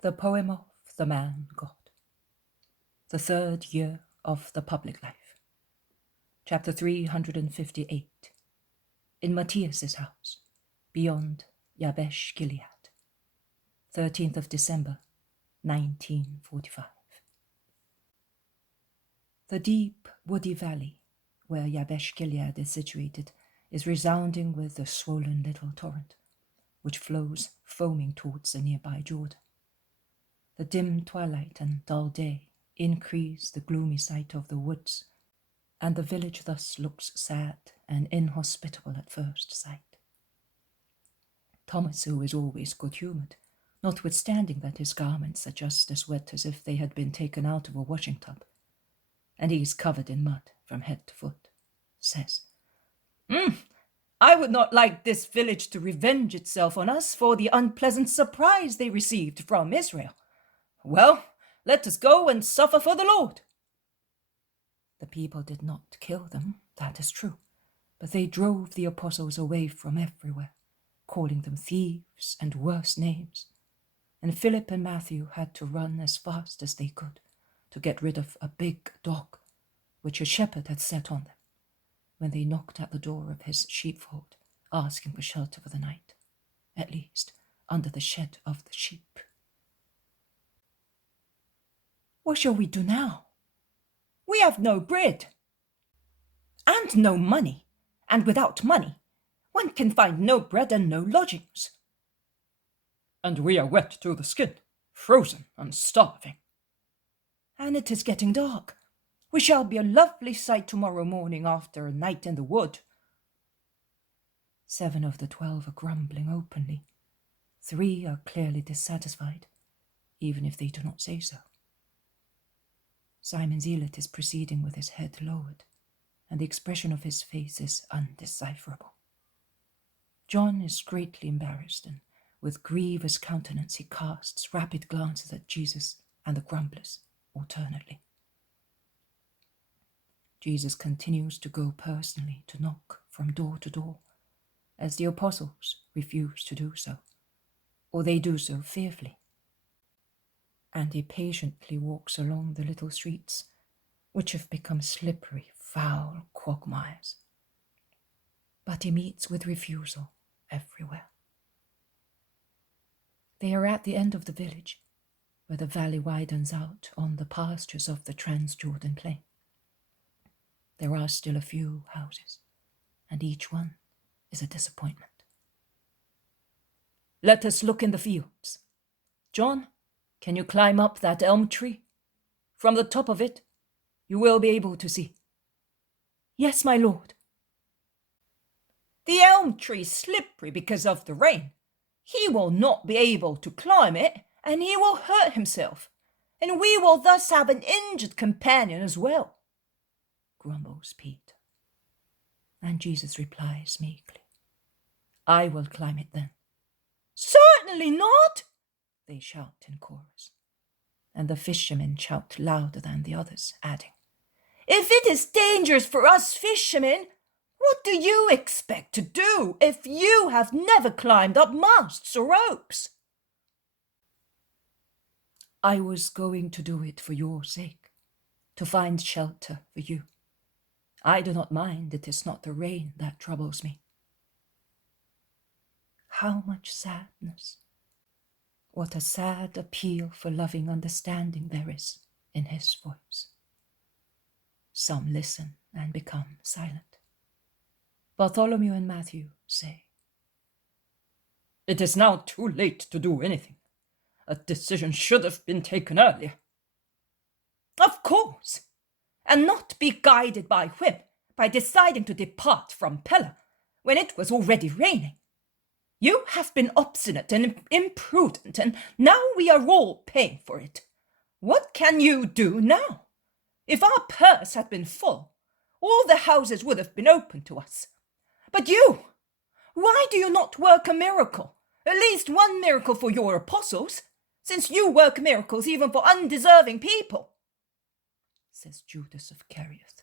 The poem of the man God. The third year of the public life. Chapter 358. In Matthias House, beyond Jabesh-Gilead. 13th of December, 1945. The deep, woody valley where Jabesh-Gilead is situated is resounding with the swollen little torrent, which flows foaming towards the nearby Jordan. The dim twilight and dull day increase the gloomy sight of the woods, and the village thus looks sad and inhospitable at first sight. Thomas, who is always good-humoured, notwithstanding that his garments are just as wet as if they had been taken out of a washing tub, and he is covered in mud from head to foot, says, I would not like this village to revenge itself on us for the unpleasant surprise they received from Israel. Well, let us go and suffer for the Lord. The people did not kill them, that is true, but they drove the apostles away from everywhere, calling them thieves and worse names. And Philip and Matthew had to run as fast as they could to get rid of a big dog, which a shepherd had set on them, when they knocked at the door of his sheepfold, asking for shelter for the night, at least under the shed of the sheep. What shall we do now? We have no bread, and no money, and without money, one can find no bread and no lodgings. And we are wet to the skin, frozen and starving. And it is getting dark. We shall be a lovely sight tomorrow morning after a night in the wood. 7 of the 12 are grumbling openly. 3 are clearly dissatisfied, even if they do not say so. Simon Zealot is proceeding with his head lowered, and the expression of his face is undecipherable. John is greatly embarrassed, and with grievous countenance he casts rapid glances at Jesus and the grumblers alternately. Jesus continues to go personally to knock from door to door, as the apostles refuse to do so, or they do so fearfully. And he patiently walks along the little streets, which have become slippery, foul quagmires. But he meets with refusal everywhere. They are at the end of the village, where the valley widens out on the pastures of the Transjordan plain. There are still a few houses, and each one is a disappointment. Let us look in the fields. John, can you climb up that elm tree? From the top of it, you will be able to see. Yes, my lord. The elm tree is slippery because of the rain. He will not be able to climb it, and he will hurt himself, and we will thus have an injured companion as well, grumbles Peter. And Jesus replies meekly, I will climb it then. Certainly not, they shout in chorus. And the fishermen shout louder than the others, adding, If it is dangerous for us fishermen, what do you expect to do if you have never climbed up masts or ropes? I was going to do it for your sake, to find shelter for you. I do not mind, it is not the rain that troubles me. How much sadness! What a sad appeal for loving understanding there is in his voice. Some listen and become silent. Bartholomew and Matthew say, It is now too late to do anything. A decision should have been taken earlier. Of course, and not be guided by whim by deciding to depart from Pella when it was already raining. You have been obstinate and imprudent, and now we are all paying for it. What can you do now? If our purse had been full, all the houses would have been open to us. But you, why do you not work a miracle? At least one miracle for your apostles, since you work miracles even for undeserving people, says Judas of Kerioth,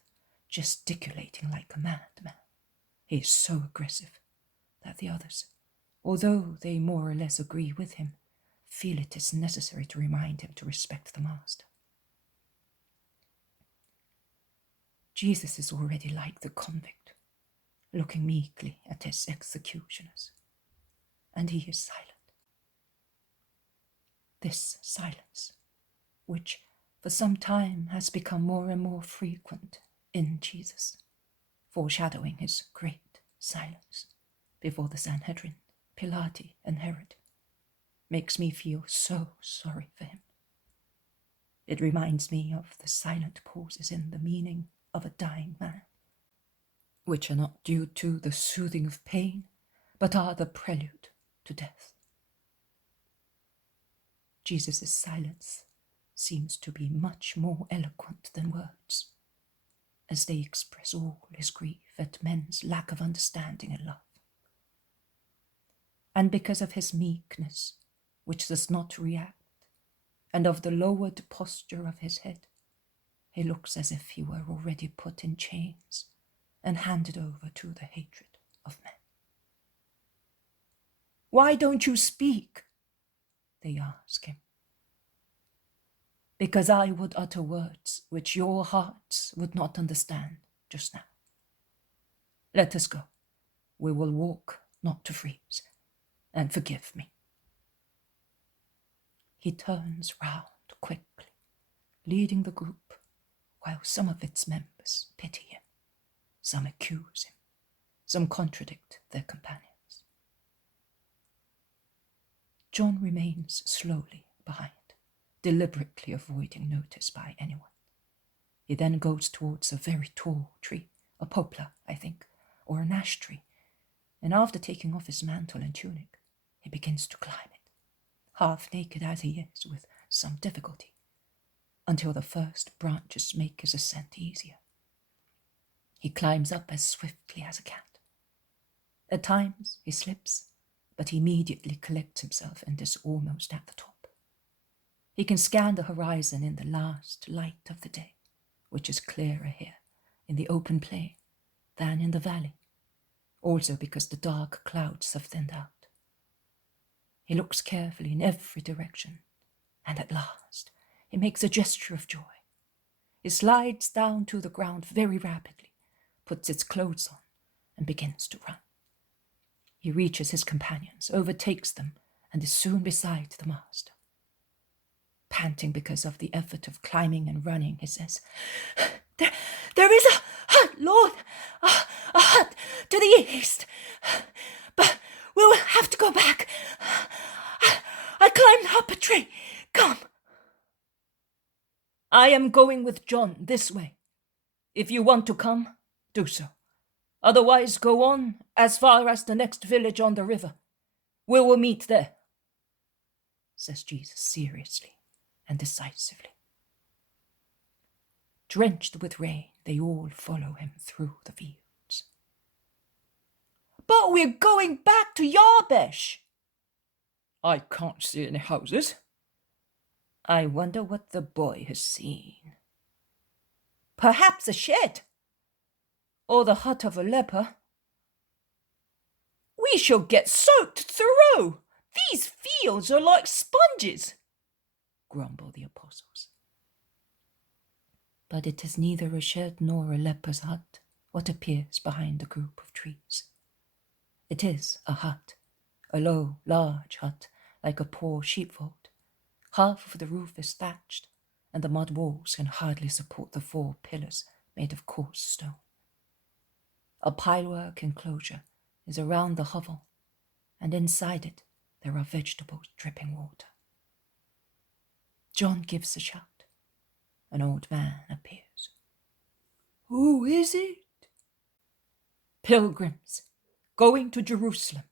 gesticulating like a madman. He is so aggressive that the others, although they more or less agree with him, feel it is necessary to remind him to respect the master. Jesus is already like the convict, looking meekly at his executioners, and he is silent. This silence, which for some time has become more and more frequent in Jesus, foreshadowing his great silence before the Sanhedrin, Pilate, and Herod, makes me feel so sorry for him. It reminds me of the silent pauses in the meaning of a dying man, which are not due to the soothing of pain, but are the prelude to death. Jesus' silence seems to be much more eloquent than words, as they express all his grief at men's lack of understanding and love. And because of his meekness, which does not react, and of the lowered posture of his head, he looks as if he were already put in chains and handed over to the hatred of men. "Why don't you speak?" they ask him. "Because I would utter words which your hearts would not understand just now. Let us go. We will walk, not to freeze, and forgive me." He turns round quickly, leading the group, while some of its members pity him, some accuse him, some contradict their companions. John remains slowly behind, deliberately avoiding notice by anyone. He then goes towards a very tall tree, a poplar, I think, or an ash tree, and after taking off his mantle and tunic, he begins to climb it, half naked as he is, with some difficulty, until the first branches make his ascent easier. He climbs up as swiftly as a cat. At times he slips, but he immediately collects himself and is almost at the top. He can scan the horizon in the last light of the day, which is clearer here in the open plain than in the valley, also because the dark clouds have thinned out. He looks carefully in every direction, and at last he makes a gesture of joy. He slides down to the ground very rapidly, puts his clothes on, and begins to run. He reaches his companions, overtakes them, and is soon beside the master. Panting because of the effort of climbing and running, he says, There is a hut, Lord, a hut to the east, but we will have to go back. I climbed up a tree. Come." "I am going with John this way. If you want to come, do so. Otherwise, go on as far as the next village on the river. We will meet there," says Jesus seriously and decisively. Drenched with rain, they all follow him through the fields. "But we're going back to Jabesh." "I can't see any houses." "I wonder what the boy has seen." "Perhaps a shed, or the hut of a leper." "We shall get soaked through. These fields are like sponges," grumble the apostles. But it is neither a shed nor a leper's hut, what appears behind the group of trees. It is a hut, a low, large hut, like a poor sheepfold. Half of the roof is thatched, and the mud walls can hardly support the 4 pillars made of coarse stone. A pilework enclosure is around the hovel, and inside it there are vegetables dripping water. John gives a shout. An old man appears. "Who is it?" "Pilgrims, going to Jerusalem.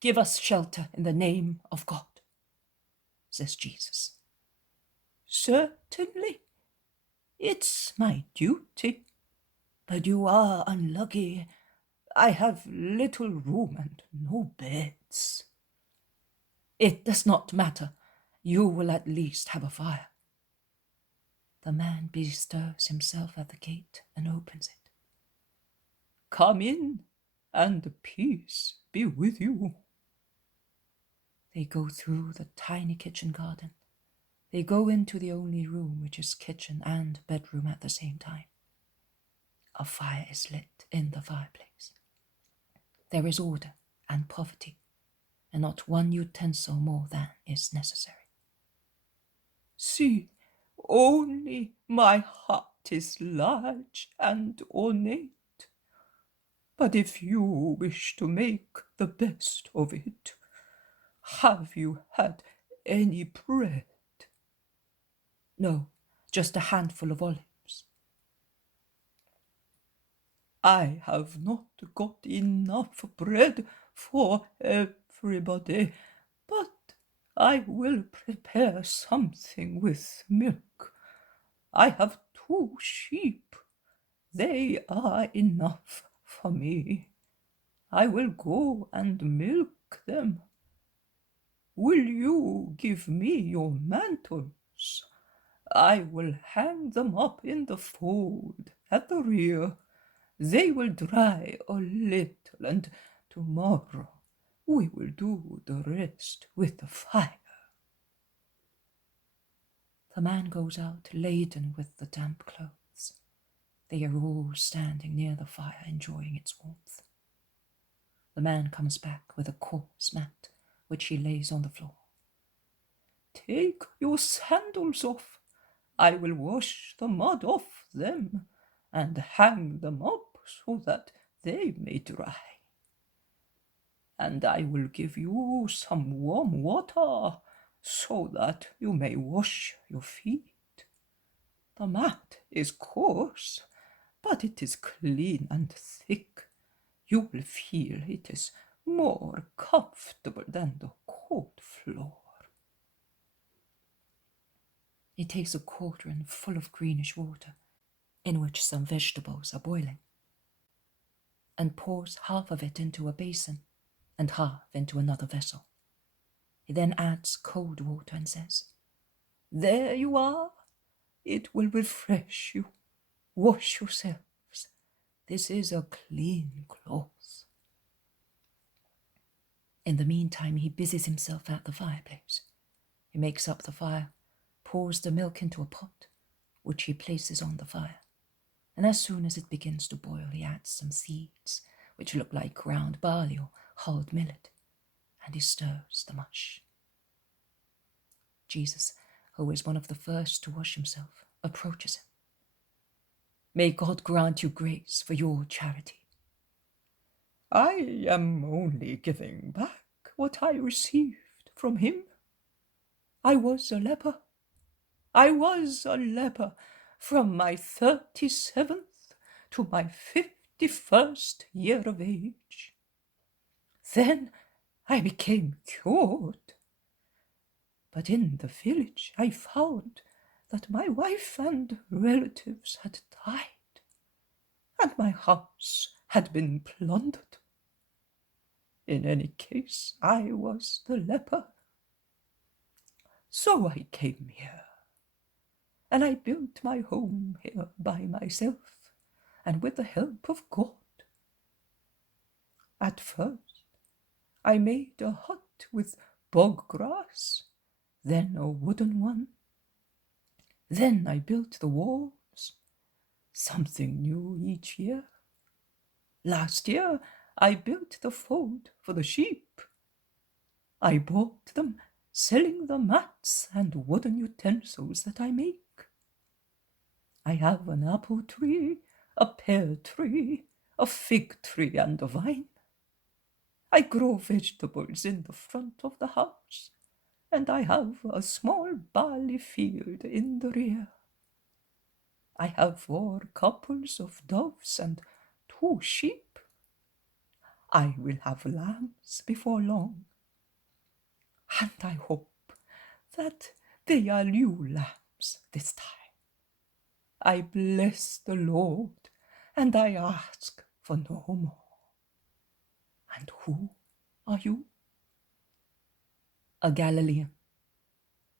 Give us shelter in the name of God," says Jesus. "Certainly. It's my duty. But you are unlucky. I have little room and no beds." "It does not matter. You will at least have a fire." The man bestirs himself at the gate and opens it. "Come in, and peace be with you." They go through the tiny kitchen garden. They go into the only room which is kitchen and bedroom at the same time. A fire is lit in the fireplace. There is order and poverty, and not one utensil more than is necessary. See, only my heart is large and ornate. But if you wish to make the best of it, have you had any bread? No, just a handful of olives. I have not got enough bread for everybody, but I will prepare something with milk. I have 2 sheep. They are enough for me. I will go and milk them. Will you give me your mantles? I will hang them up in the fold at the rear. They will dry a little, and tomorrow we will do the rest with the fire. The man goes out laden with the damp clothes. They are all standing near the fire, enjoying its warmth. The man comes back with a coarse mat, which he lays on the floor. Take your sandals off. I will wash the mud off them and hang them up so that they may dry. And I will give you some warm water so that you may wash your feet. The mat is coarse, but it is clean and thick. You will feel it is more comfortable than the cold floor. He takes a cauldron full of greenish water, in which some vegetables are boiling, and pours half of it into a basin and half into another vessel. He then adds cold water and says, There you are. It will refresh you. Wash yourselves. This is a clean cloth. In the meantime, he busies himself at the fireplace. He makes up the fire, pours the milk into a pot, which he places on the fire, and as soon as it begins to boil, he adds some seeds, which look like ground barley or hulled millet, and he stirs the mush. Jesus, who is one of the first to wash himself, approaches him. May God grant you grace for your charity. I am only giving back what I received from him. I was a leper. I was a leper from my 37th to my 51st year of age. Then I became cured. But in the village I found that my wife and relatives had died, and my house had been plundered. In any case, I was the leper. So I came here, and I built my home here by myself, and with the help of God. At first, I made a hut with bog grass, then a wooden one. Then I built the walls, something new each year. Last year, I built the fold for the sheep. I bought them, selling the mats and wooden utensils that I make. I have an apple tree, a pear tree, a fig tree, and a vine. I grow vegetables in the front of the house, and I have a small barley field in the rear. I have 4 couples of doves and 2 sheep. I will have lambs before long, and I hope that they are new lambs this time. I bless the Lord, and I ask for no more. And who are you? A Galilean.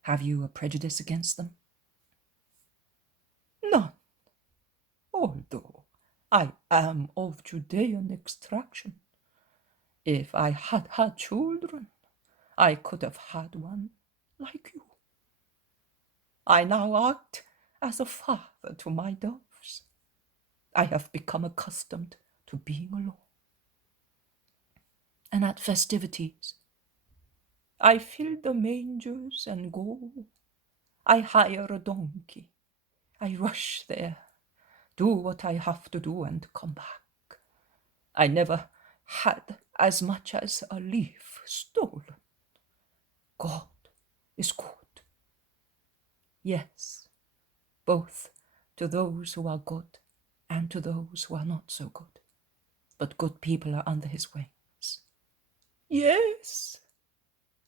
Have you a prejudice against them? None, although I am of Judean extraction. If I had had children, I could have had one like you. I now act as a father to my doves. I have become accustomed to being alone. And at festivities, I fill the mangers and go. I hire a donkey. I rush there, do what I have to do, and come back. I never had as much as a leaf stolen. God is good. Yes, both to those who are good and to those who are not so good. But good people are under his wings. Yes,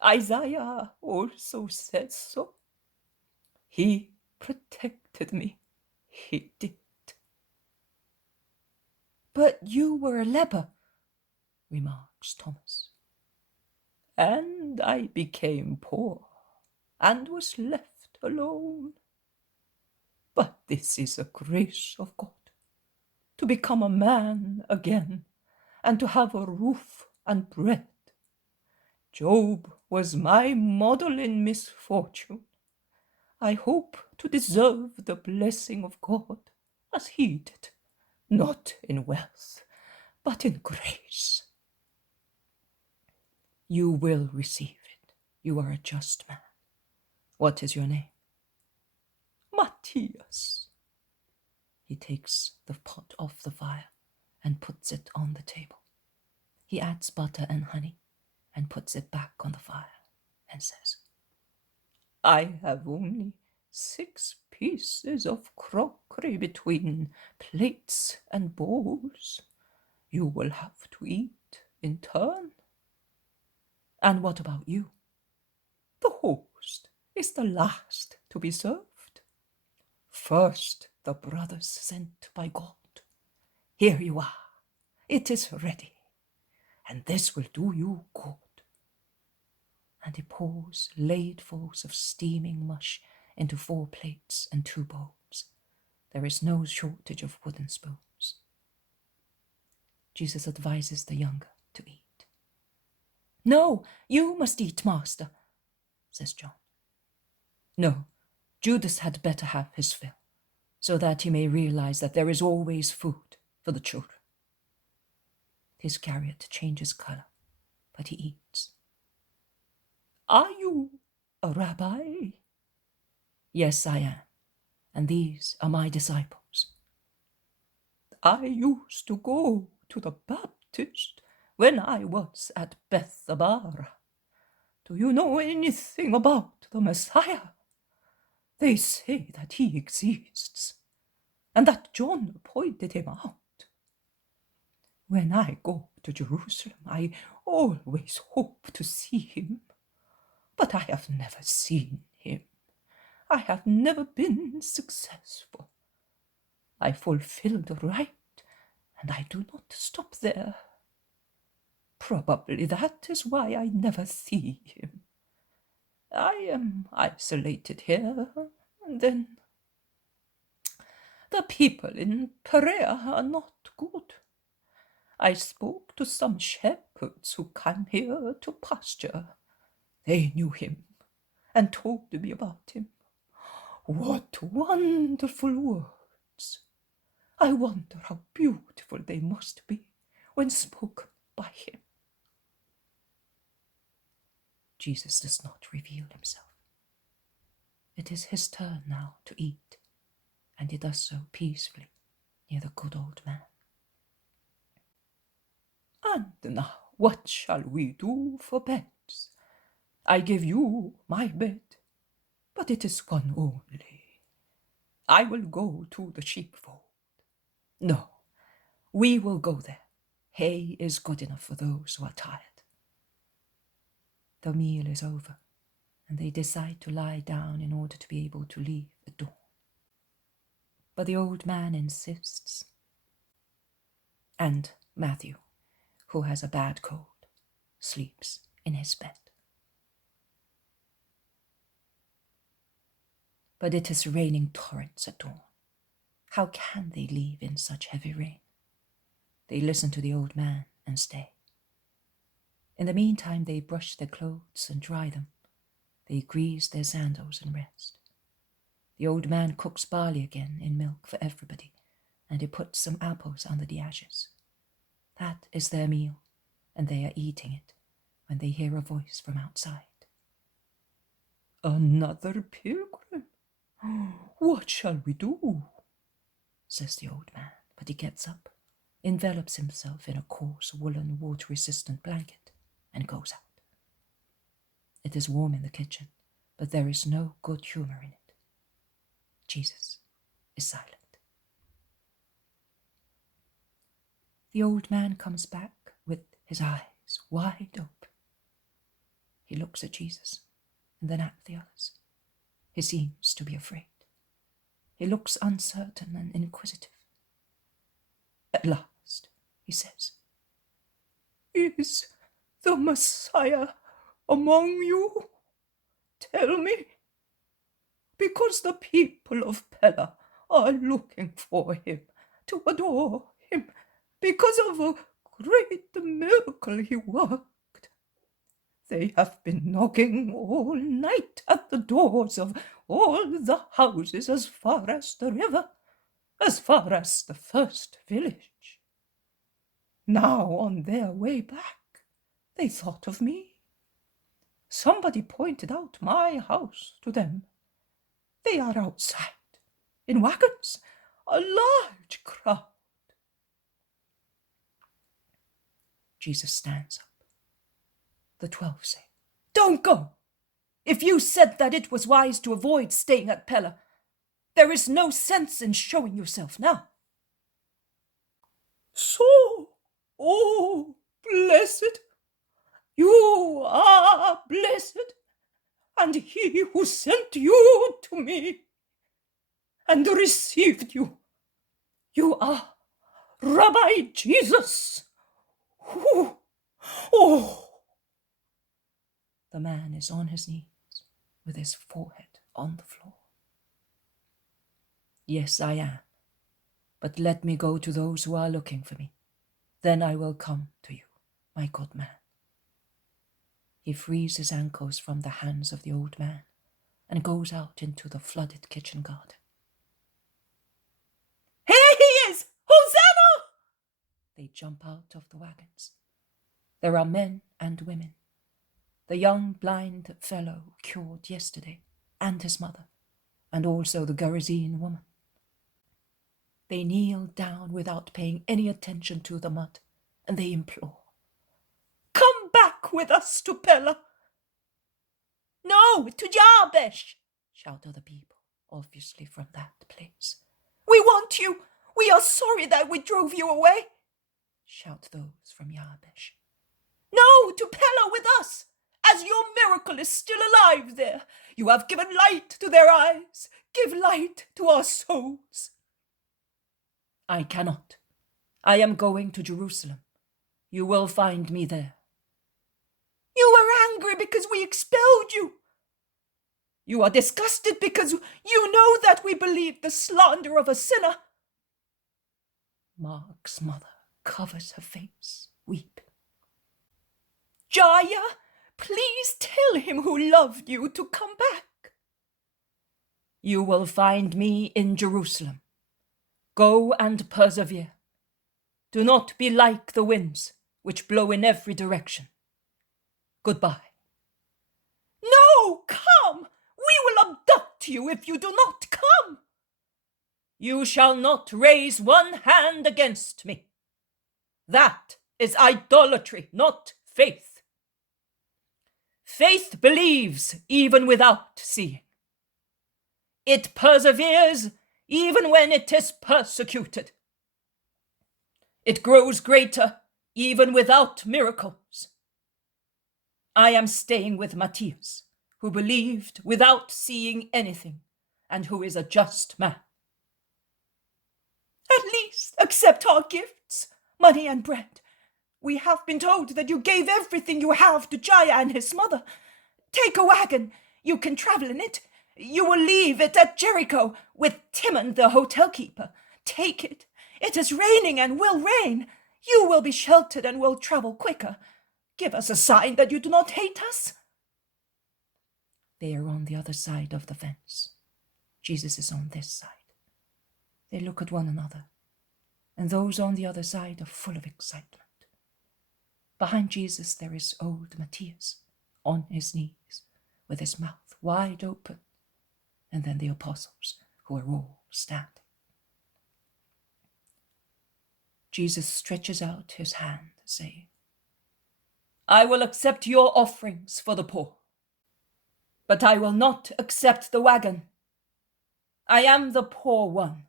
Isaiah also said so. He protected me. He did. But you were a leper, remarks Thomas. And I became poor and was left alone. But this is a grace of God, to become a man again and to have a roof and bread. Job was my model in misfortune. I hope to deserve the blessing of God as he did, not in wealth, but in grace. You will receive it. You are a just man. What is your name? Matthias. He takes the pot off the fire and puts it on the table. He adds butter and honey and puts it back on the fire and says, I have only 6 pieces of crockery between plates and bowls. You will have to eat in turn. And what about you? The host is the last to be served. First, the brothers sent by God. Here you are. It is ready, and this will do you good. And he pours ladefuls of steaming mush into 4 plates and 2 bowls. There is no shortage of wooden spoons. Jesus advises the younger to eat. No, you must eat, master, says John. No, Judas had better have his fill, so that he may realize that there is always food for the children. His Iscariot changes color, but he eats. Are you a rabbi? Yes, I am, and these are my disciples. I used to go to the Baptist when I was at Bethabara. Do you know anything about the Messiah? They say that he exists, and that John pointed him out. When I go to Jerusalem, I always hope to see him, but I have never seen him. I have never been successful. I fulfill the rite, and I do not stop there. Probably that is why I never see him. I am isolated here, and then the people in Perea are not good. I spoke to some shepherds who came here to pasture. They knew him and told me about him. What wonderful words! I wonder how beautiful they must be when spoken by him. Jesus does not reveal himself. It is his turn now to eat, and he does so peacefully near the good old man. And now what shall we do for beds? I give you my bed, but it is one only. I will go to the sheepfold. No, we will go there. Hay is good enough for those who are tired. The meal is over, and they decide to lie down in order to be able to leave at dawn. But the old man insists, and Matthew, who has a bad cold, sleeps in his bed. But it is raining torrents at dawn. How can they leave in such heavy rain? They listen to the old man and stay. In the meantime, they brush their clothes and dry them. They grease their sandals and rest. The old man cooks barley again in milk for everybody, and he puts some apples under the ashes. That is their meal, and they are eating it when they hear a voice from outside. "Another pilgrim? What shall we do?" says the old man, but he gets up, envelops himself in a coarse woolen water-resistant blanket, and goes out. It is warm in the kitchen, but there is no good humor in it. Jesus is silent. The old man comes back with his eyes wide open. He looks at Jesus and then at the others. He seems to be afraid. He looks uncertain and inquisitive. At last, he says, "Is the Messiah among you? Tell me, because the people of Pella are looking for him, to adore him, because of a great miracle he worked. They have been knocking all night at the doors of all the houses as far as the river, as far as the first village. Now, on their way back, they thought of me. Somebody pointed out my house to them. They are outside, in wagons, a large crowd." Jesus stands up. The 12 say, "Don't go. If you said that it was wise to avoid staying at Pella, there is no sense in showing yourself now." "So, oh, blessed, you are blessed, and he who sent you to me and received you. You are Rabbi Jesus. Oh." The man is on his knees with his forehead on the floor. "Yes, I am. But let me go to those who are looking for me. Then I will come to you, my good man." He frees his ankles from the hands of the old man and goes out into the flooded kitchen garden. "Here he is! Hosanna!" They jump out of the wagons. There are men and women. The young blind fellow cured yesterday, and his mother, and also the Gerasene woman. They kneel down without paying any attention to the mud, and they implore, "Come back with us to Pella." "No, to Jabesh," shout other people, obviously from that place. "We want you. We are sorry that we drove you away," shout those from Jabesh. "No, to Pella with us, as your miracle is still alive there. You have given light to their eyes. Give light to our souls." "I cannot. I am going to Jerusalem. You will find me there." "You are angry because we expelled you. You are disgusted because you know that we believe the slander of a sinner." Mark's mother covers her face, weeping. "Jaya, please tell him who loved you to come back." "You will find me in Jerusalem. Go and persevere. Do not be like the winds, which blow in every direction. Goodbye." "No, come! We will abduct you if you do not come." "You shall not raise one hand against me. That is idolatry, not faith. Faith believes even without seeing. It perseveres even when it is persecuted. It grows greater even without miracles. I am staying with Matthias, who believed without seeing anything, and who is a just man." "At least accept our gifts, money and bread. We have been told that you gave everything you have to Jaya and his mother. Take a wagon. You can travel in it. You will leave it at Jericho with Timon, the hotel keeper. Take it. It is raining and will rain. You will be sheltered and will travel quicker. Give us a sign that you do not hate us. They are on the other side of the fence. Jesus is on this side. They look at one another, and those on the other side are full of excitement. Behind Jesus there is old Matthias, on his knees, with his mouth wide open, and then the apostles, who are all standing. Jesus stretches out his hand, saying, I will accept your offerings for the poor, but I will not accept the wagon. I am the poor one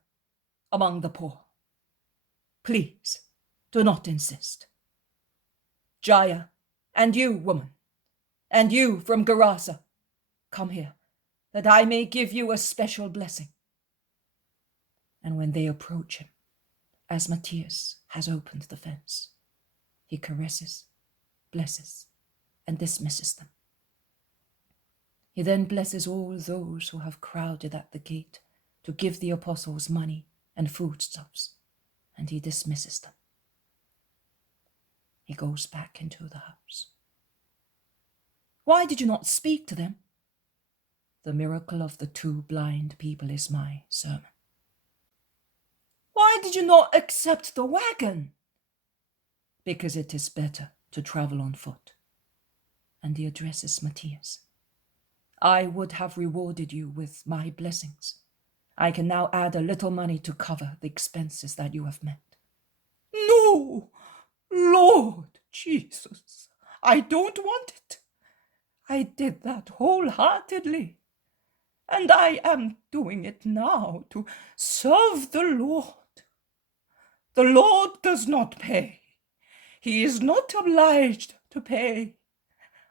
among the poor. Please, do not insist. Jaya, and you, woman, and you from Gerasa, come here, that I may give you a special blessing. And when they approach him, as Matthias has opened the fence, he caresses, blesses, and dismisses them. He then blesses all those who have crowded at the gate to give the apostles money and foodstuffs, and he dismisses them. He goes back into the house. Why did you not speak to them? The miracle of the 2 blind people is my sermon. Why did you not accept the wagon? Because it is better to travel on foot. And he addresses Matthias. I would have rewarded you with my blessings. I can now add a little money to cover the expenses that you have met. No, Lord Jesus, I don't want it. I did that wholeheartedly, and I am doing it now to serve the Lord. The Lord does not pay. He is not obliged to pay.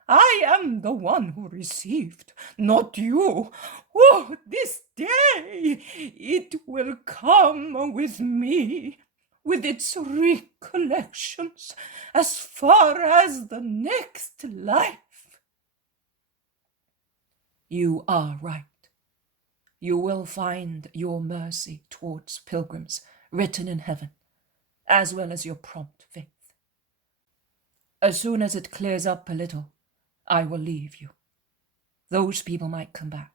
I am the one who received, not you. Oh, this day it will come with me, with its recollections, as far as the next life. You are right. You will find your mercy towards pilgrims written in heaven, as well as your prompt faith. As soon as it clears up a little, I will leave you. Those people might come back.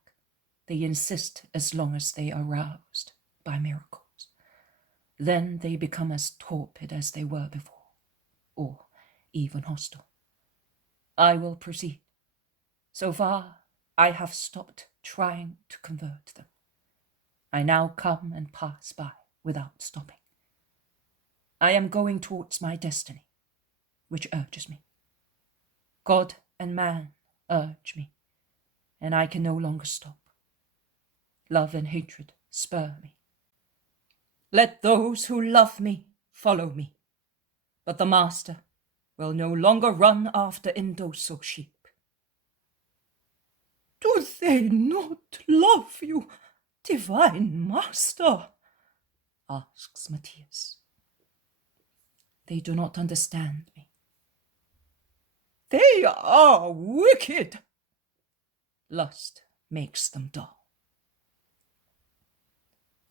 They insist as long as they are roused by miracles. Then they become as torpid as they were before, or even hostile. I will proceed. So far, I have stopped trying to convert them. I now come and pass by without stopping. I am going towards my destiny, which urges me. God and man urge me, and I can no longer stop. Love and hatred spur me. Let those who love me follow me, but the master will no longer run after indocile sheep. Do they not love you, divine master? Asks Matthias. They do not understand me. They are wicked. Lust makes them dull.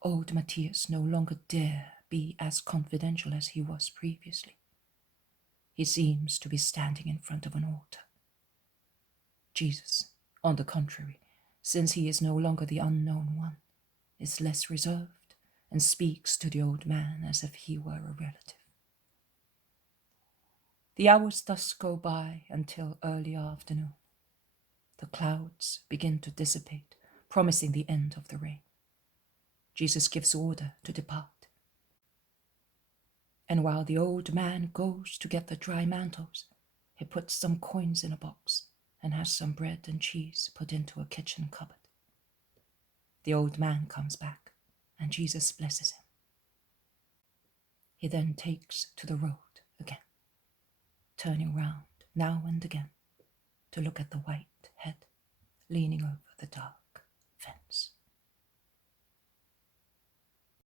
Old Matthias no longer dare be as confidential as he was previously. He seems to be standing in front of an altar. Jesus, on the contrary, since he is no longer the unknown one, is less reserved and speaks to the old man as if he were a relative. The hours thus go by until early afternoon. The clouds begin to dissipate, promising the end of the rain. Jesus gives order to depart. And while the old man goes to get the dry mantles, he puts some coins in a box and has some bread and cheese put into a kitchen cupboard. The old man comes back, and Jesus blesses him. He then takes to the road again, turning round now and again to look at the white head leaning over the dark fence.